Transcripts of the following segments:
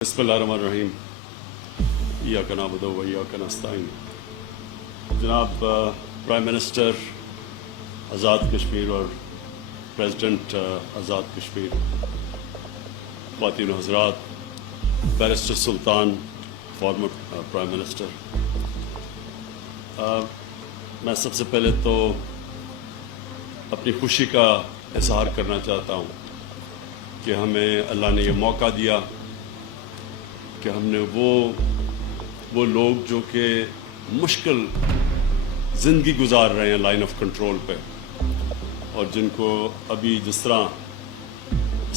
बिस्मिल्लाहिर्रहमानिर्रहीम इय्याका नअबुदु व इय्याका नस्तईन। जनाब प्राइम मिनिस्टर आज़ाद कश्मीर और प्रेसिडेंट आज़ाद कश्मीर, ख़वातीन हज़रात, बैरिस्टर सुल्तान फॉर्मर प्राइम मिनिस्टर, मैं सबसे पहले तो अपनी खुशी का इज़हार करना चाहता हूँ कि हमें अल्लाह ने ये मौका दिया कि हमने वो लोग जो कि मुश्किल ज़िंदगी गुजार रहे हैं लाइन ऑफ कंट्रोल पे, और जिनको अभी जिस तरह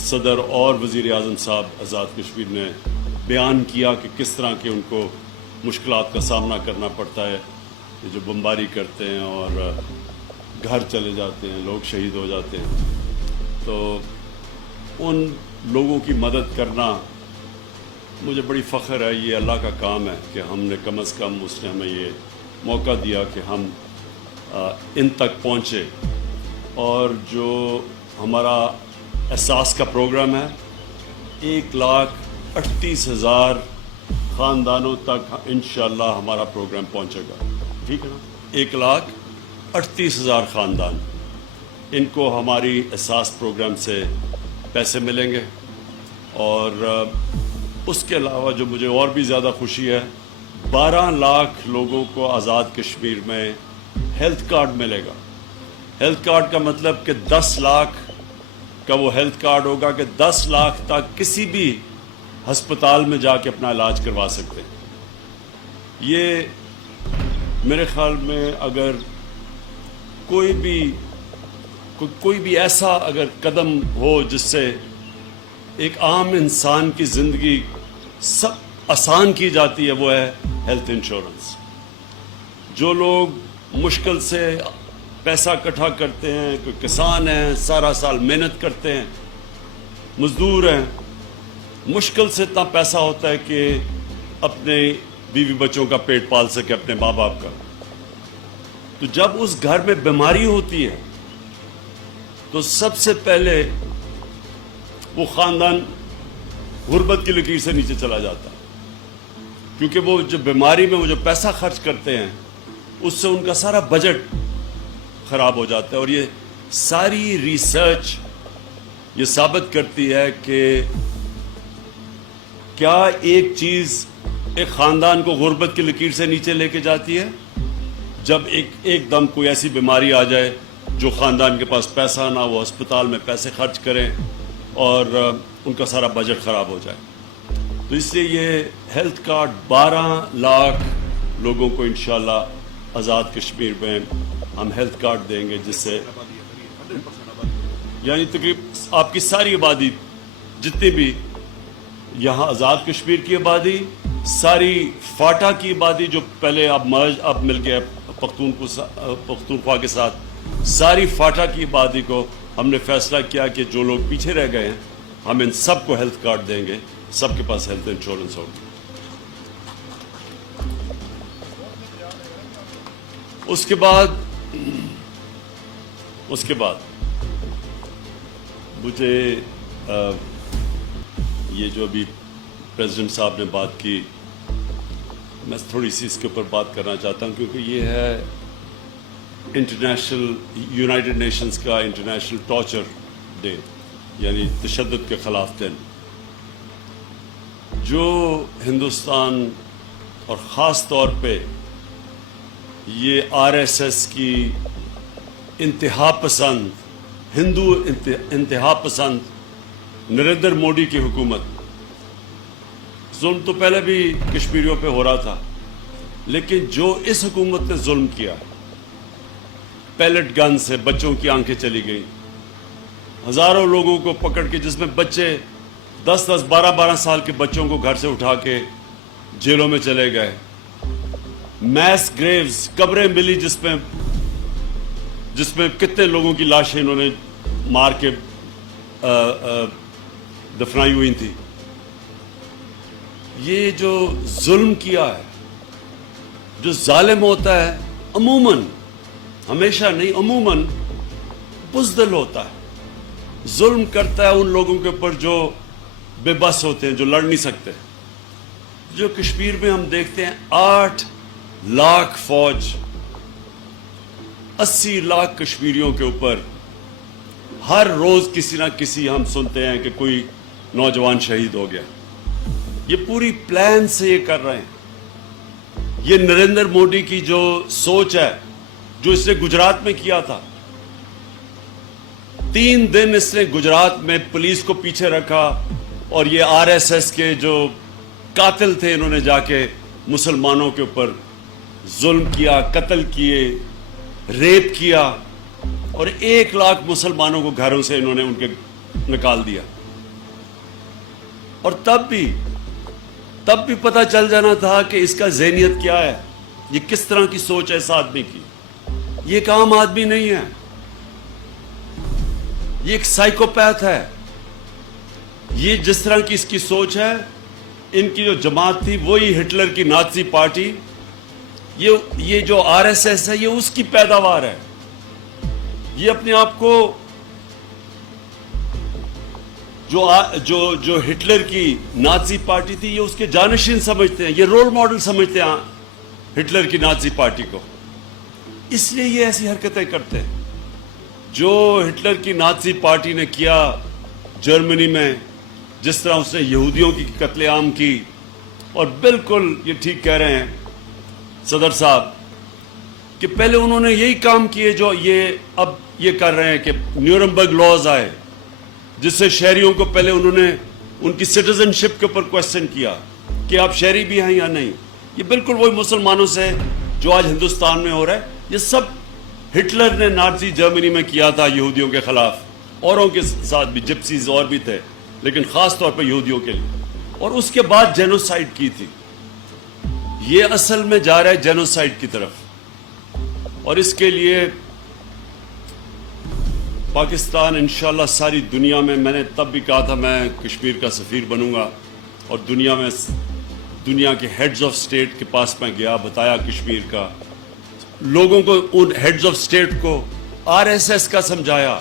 सदर और वज़ीर आज़म साहब आज़ाद कश्मीर ने बयान किया कि किस तरह के उनको मुश्किलात का सामना करना पड़ता है, ये जो बमबारी करते हैं और घर चले जाते हैं, लोग शहीद हो जाते हैं, तो उन लोगों की मदद करना मुझे बड़ी फ़ख्र है। ये अल्लाह का काम है कि हमने कम अज़ कम उसने हमें ये मौका दिया कि हम इन तक पहुँचे। और जो हमारा एहसास का प्रोग्राम है, 1,38,000 ख़ानदानों तक इंशाअल्लाह हमारा प्रोग्राम पहुँचेगा। ठीक है ना? 1,38,000 ख़ानदान, इनको हमारी एहसास प्रोग्राम से पैसे मिलेंगे। और उसके अलावा जो मुझे और भी ज़्यादा खुशी है, 12 लाख लोगों को आज़ाद कश्मीर में हेल्थ कार्ड मिलेगा। हेल्थ कार्ड का मतलब कि 10 लाख का वो हेल्थ कार्ड होगा कि 10 लाख तक किसी भी हस्पताल में जाके अपना इलाज करवा सकते हैं। ये मेरे ख्याल में अगर कोई भी ऐसा अगर कदम हो जिससे एक आम इंसान की ज़िंदगी सब आसान की जाती है, वो है हेल्थ इंश्योरेंस। जो लोग मुश्किल से पैसा इकट्ठा करते हैं, कोई किसान हैं, सारा साल मेहनत करते हैं, मज़दूर हैं, मुश्किल से इतना पैसा होता है कि अपने बीवी बच्चों का पेट पाल सके, अपने माँ बाप का। तो जब उस घर में बीमारी होती है तो सबसे पहले वो ख़ानदान गुर्बत की लकीर से नीचे चला जाता है, क्योंकि वो जो बीमारी में वो जो पैसा खर्च करते हैं उससे उनका सारा बजट ख़राब हो जाता है। और ये सारी रिसर्च ये साबित करती है कि क्या एक चीज़ एक ख़ानदान को गुर्बत की लकीर से नीचे लेके जाती है, जब एकदम कोई ऐसी बीमारी आ जाए जो ख़ानदान के पास पैसा ना, वो अस्पताल में पैसे खर्च करें और उनका सारा बजट ख़राब हो जाए। तो इसलिए ये हेल्थ कार्ड 12 लाख लोगों को इंशाल्लाह आज़ाद कश्मीर में हम हेल्थ कार्ड देंगे, जिससे यानी तकरीब आपकी सारी आबादी, जितनी भी यहाँ आज़ाद कश्मीर की आबादी, सारी फाटा की आबादी जो पहले अब मिल गया पख्तूनख्वा के साथ, सारी फाटा की आबादी को हमने फैसला किया कि जो लोग पीछे रह गए हैं हम इन सब को हेल्थ कार्ड देंगे, सबके पास हेल्थ इंश्योरेंस होगा। उसके बाद मुझे ये जो अभी प्रेसिडेंट साहब ने बात की, मैं थोड़ी सी इसके ऊपर बात करना चाहता हूँ, क्योंकि ये है यूनाइटेड नेशंस का इंटरनेशनल टॉर्चर डे, यानी तशद्दुद के ख़िलाफ़ दिन, जो हिंदुस्तान और ख़ास तौर पे ये RSS की इंतहा पसंद, हिंदू इंतहा पसंद नरेंद्र मोदी की हुकूमत, जुल्म तो पहले भी कश्मीरियों पे हो रहा था, लेकिन जो इस हुकूमत ने जुल्म किया, पैलेट गन से बच्चों की आंखें चली गई, हज़ारों लोगों को पकड़ के, जिसमें बच्चे 10-10, 12-12 साल के बच्चों को घर से उठा के जेलों में चले गए, मैस ग्रेव्स, कब्रें मिली जिसमें कितने लोगों की लाशें इन्होंने मार के दफनाई हुई थी। ये जो जुल्म किया है, जो जालिम होता है अमूमन, हमेशा नहीं, अमूमन बुज़दिल होता है, जुल्म करता है उन लोगों के ऊपर जो बेबस होते हैं, जो लड़ नहीं सकते। جو کشمیر میں ہم دیکھتے ہیں 8 لاکھ فوج 80 لاکھ کشمیریوں کے اوپر ہر روز کسی نہ کسی ہم سنتے ہیں کہ کوئی نوجوان شہید ہو گیا. یہ پوری پلان سے یہ کر رہے ہیں. یہ نریندر مودی کی جو سوچ ہے جو اس نے گجرات میں کیا تھا. 3 دن اس نے گجرات میں پولیس کو پیچھے رکھا اور یہ RSS کے جو قاتل تھے انہوں نے جا کے مسلمانوں کے اوپر ظلم کیا, قتل کیے, ریپ کیا اور 1 لاکھ مسلمانوں کو گھروں سے انہوں نے ان کے نکال دیا. اور تب بھی پتہ چل جانا تھا کہ اس کا ذہنیت کیا ہے, یہ کس طرح کی سوچ ہے اس آدمی کی. یہ ایک عام آدمی نہیں ہے, یہ ایک سائیکوپیتھ ہے. یہ جس طرح کی اس کی سوچ ہے, ان کی جو جماعت تھی وہی ہٹلر کی نازی پارٹی, یہ جو RSS ہے یہ اس کی پیداوار ہے. یہ اپنے آپ کو جو ہٹلر کی نازی پارٹی تھی یہ اس کے جانشین سمجھتے ہیں, یہ رول ماڈل سمجھتے ہیں ہٹلر کی نازی پارٹی کو. اس لیے یہ ایسی حرکتیں کرتے ہیں. جو ہٹلر کی نازی پارٹی نے کیا جرمنی میں, جس طرح اس نے یہودیوں کی قتل عام کی, اور بالکل یہ ٹھیک کہہ رہے ہیں صدر صاحب کہ پہلے انہوں نے یہی کام کیے جو یہ اب یہ کر رہے ہیں کہ نیورنبرگ لاز آئے جس سے شہریوں کو پہلے انہوں نے ان کی سٹیزن شپ کے اوپر کویسچن کیا کہ آپ شہری بھی ہیں یا نہیں. یہ بالکل وہی مسلمانوں سے جو آج ہندوستان میں ہو رہا ہے. یہ سب ہٹلر نے نازی جرمنی میں کیا تھا یہودیوں کے خلاف, اوروں کے ساتھ بھی, جپسیز اور بھی تھے, لیکن خاص طور پہ یہودیوں کے لیے. اور اس کے بعد جینوسائیڈ کی تھی. یہ اصل میں جا رہا ہے جینوسائیڈ کی طرف. اور اس کے لیے پاکستان انشاءاللہ ساری دنیا میں نے تب بھی کہا تھا میں کشمیر کا سفیر بنوں گا, اور دنیا کے ہیڈز آف سٹیٹ کے پاس میں گیا, بتایا کشمیر کا, لوگوں کو, ان ہیڈز آف سٹیٹ کو RSS کا سمجھایا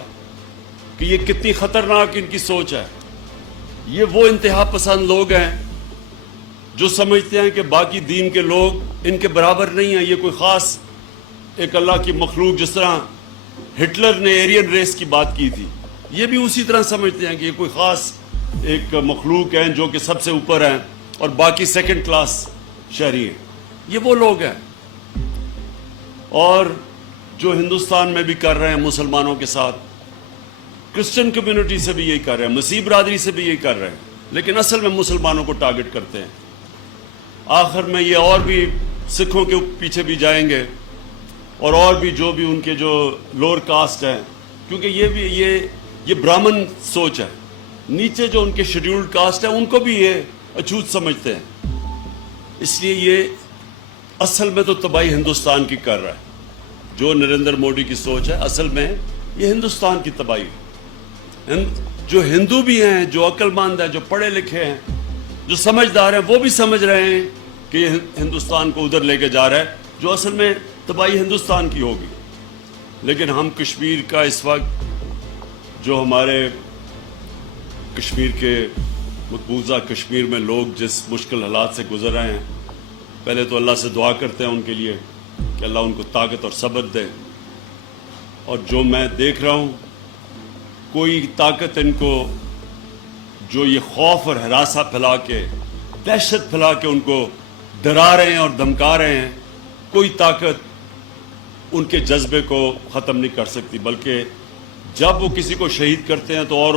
کہ یہ کتنی خطرناک ان کی سوچ ہے. یہ وہ انتہا پسند لوگ ہیں جو سمجھتے ہیں کہ باقی دین کے لوگ ان کے برابر نہیں ہیں, یہ کوئی خاص ایک اللہ کی مخلوق. جس طرح ہٹلر نے ایرین ریس کی بات کی تھی, یہ بھی اسی طرح سمجھتے ہیں کہ یہ کوئی خاص ایک مخلوق ہیں جو کہ سب سے اوپر ہیں اور باقی سیکنڈ کلاس شہری ہیں. یہ وہ لوگ ہیں. اور جو ہندوستان میں بھی کر رہے ہیں مسلمانوں کے ساتھ, کرسچن کمیونٹی سے بھی یہی کر رہے ہیں, مسیح برادری سے بھی یہی کر رہے ہیں, لیکن اصل میں مسلمانوں کو ٹارگٹ کرتے ہیں. آخر میں یہ اور بھی سکھوں کے پیچھے بھی جائیں گے, اور بھی جو بھی ان کے جو لوور کاسٹ ہیں, کیونکہ یہ برہمن سوچ ہے. نیچے جو ان کے شیڈیولڈ کاسٹ ہیں ان کو بھی یہ اچھوت سمجھتے ہیں. اس لیے یہ اصل میں تو تباہی ہندوستان کی کر رہا ہے. جو نریندر مودی کی سوچ ہے اصل میں یہ ہندوستان کی تباہی ہے. جو ہندو بھی ہیں, جو عقل مند ہیں, جو پڑھے لکھے ہیں, جو سمجھدار ہیں, وہ بھی سمجھ رہے ہیں کہ یہ ہندوستان کو ادھر لے کے جا رہا ہے جو اصل میں تباہی ہندوستان کی ہوگی. لیکن ہم کشمیر کا اس وقت جو ہمارے کشمیر کے مقبوضہ کشمیر میں لوگ جس مشکل حالات سے گزر رہے ہیں, پہلے تو اللہ سے دعا کرتے ہیں ان کے لیے کہ اللہ ان کو طاقت اور صبر دے. اور جو میں دیکھ رہا ہوں, کوئی طاقت ان کو جو یہ خوف اور ہراساں پھیلا کے, دہشت پھیلا کے ان کو ڈرا رہے ہیں اور دھمکا رہے ہیں, کوئی طاقت ان کے جذبے کو ختم نہیں کر سکتی. بلکہ جب وہ کسی کو شہید کرتے ہیں تو اور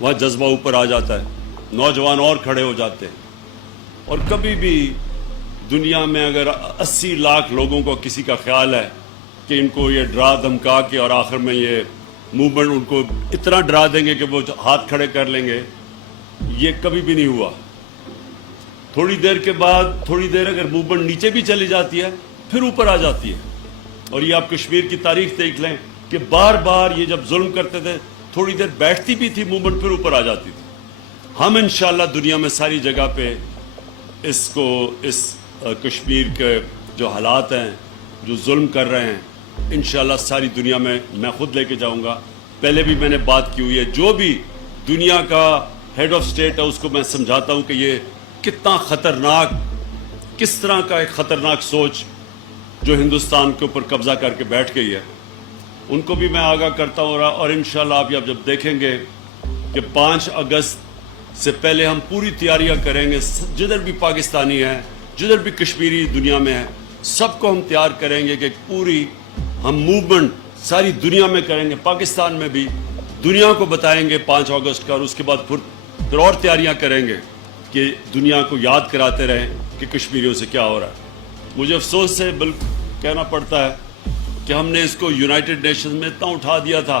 وہاں جذبہ اوپر آ جاتا ہے, نوجوان اور کھڑے ہو جاتے ہیں. اور کبھی بھی دنیا میں اگر 80 لاکھ لوگوں کو کسی کا خیال ہے کہ ان کو یہ ڈرا دھمکا کے اور آخر میں یہ موومنٹ ان کو اتنا ڈرا دیں گے کہ وہ ہاتھ کھڑے کر لیں گے, یہ کبھی بھی نہیں ہوا. تھوڑی دیر کے بعد, تھوڑی دیر اگر موومنٹ نیچے بھی چلی جاتی ہے پھر اوپر آ جاتی ہے. اور یہ آپ کشمیر کی تاریخ دیکھ لیں کہ بار بار یہ جب ظلم کرتے تھے تھوڑی دیر بیٹھتی بھی تھی موومنٹ, پھر اوپر آ جاتی تھی. ہم انشاءاللہ دنیا میں ساری جگہ پہ اس کشمیر کے جو حالات ہیں, جو ظلم کر رہے ہیں, انشاءاللہ ساری دنیا میں خود لے کے جاؤں گا. پہلے بھی میں نے بات کی ہوئی ہے, جو بھی دنیا کا ہیڈ آف سٹیٹ ہے اس کو میں سمجھاتا ہوں کہ یہ कितना खतरनाक, किस तरह का एक खतरनाक सोच जो हिंदुस्तान के ऊपर कब्जा करके बैठ गई है, उनको भी मैं आगाह करता हूँ। और इंशाल्लाह आप जब देखेंगे कि 5 अगस्त से पहले हम पूरी तैयारियां करेंगे, जिधर भी पाकिस्तानी है, जिधर भी कश्मीरी दुनिया में है, सबको हम तैयार करेंगे कि पूरी हम मूवमेंट सारी दुनिया में करेंगे, पाकिस्तान में भी दुनिया को बताएंगे 5 अगस्त का। और उसके बाद फिर और तैयारियां करेंगे कि दुनिया को याद कराते रहें कि कश्मीरियों से क्या हो रहा है। मुझे अफसोस से कहना पड़ता है कि हमने इसको यूनाइटेड नेशंस में इतना उठा दिया था,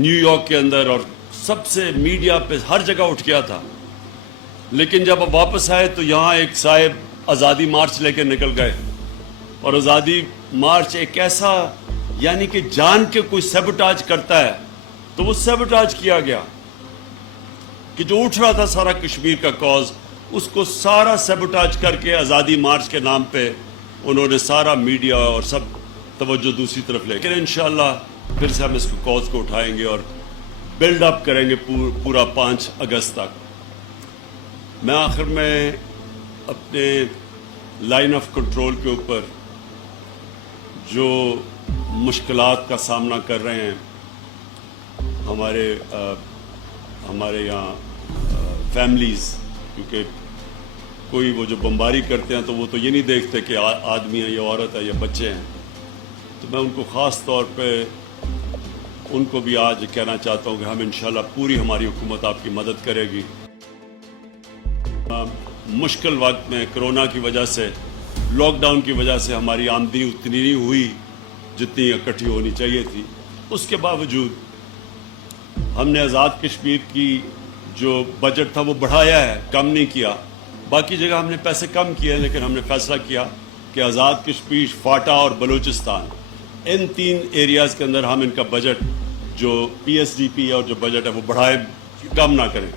न्यूयॉर्क के अंदर, और सबसे मीडिया पे हर जगह उठ गया था, लेकिन जब अब वापस आए तो यहाँ एक साहब आज़ादी मार्च लेकर निकल गए। और आज़ादी मार्च एक ऐसा, यानी कि जान के कोई सैबोटाज करता है तो वो सैबोटाज किया गया कि जो उठ रहा था सारा कश्मीर का कॉज, उसको सारा सैबोटाज करके आज़ादी मार्च के नाम पे उन्होंने सारा मीडिया और सब तवज्जो दूसरी तरफ ले। लेकिन इंशाल्लाह फिर से हम इसको कॉज को उठाएंगे और बिल्ड अप करेंगे पूरा 5 अगस्त तक। मैं आखिर में अपने लाइन ऑफ कंट्रोल के ऊपर जो मुश्किलात का सामना कर रहे हैं हमारे यहाँ फैमिलीज़, क्योंकि कोई वो जो बमबारी करते हैं तो वो तो ये नहीं देखते कि आदमी है या औरत है या बच्चे हैं, तो मैं उनको ख़ास तौर पे उनको भी आज कहना चाहता हूँ कि हम इंशाल्लाह पूरी हमारी हुकूमत आपकी मदद करेगी। मुश्किल वक्त में कोरोना की वजह से, लॉकडाउन की वजह से हमारी आमदनी उतनी नहीं हुई जितनी इकट्ठी होनी चाहिए थी। उसके बावजूद हमने आज़ाद कश्मीर की जो बजट था वो बढ़ाया है, कम नहीं किया। बाकी जगह हमने पैसे कम किए, लेकिन हमने फैसला किया कि आज़ाद कश्मीर, फाटा और बलूचिस्तान, इन 3 एरियाज़ के अंदर हम इनका बजट जो PSDP और जो बजट है वो बढ़ाए, कम ना करें।